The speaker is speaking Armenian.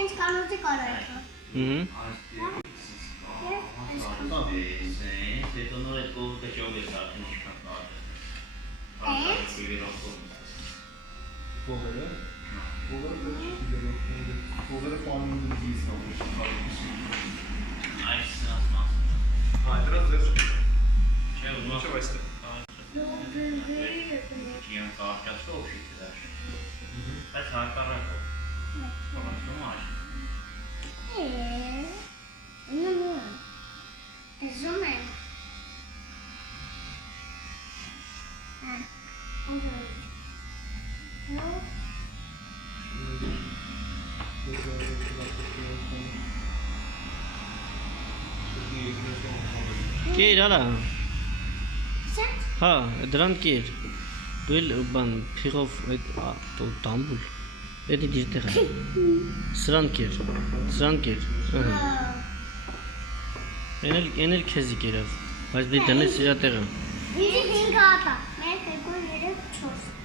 ինձ կանոթի կարայք։ Ողերը պանում են դիզ դրա ձեր Ինչով այստեղ Չիան կարգացվող շիքը դաշ Բայց հարկարակով Պրանցում աշ Զում են Կեր արա Սենց Հա, դրան կեր Դու էլ բան փիղով տամբուլ Էդի դիրտեղ է Սրան կեր Են էլ քեզի կերավ Բայց դի դնես իրա տեղը Ինձի 5 հատ է 1, 2, 3, 4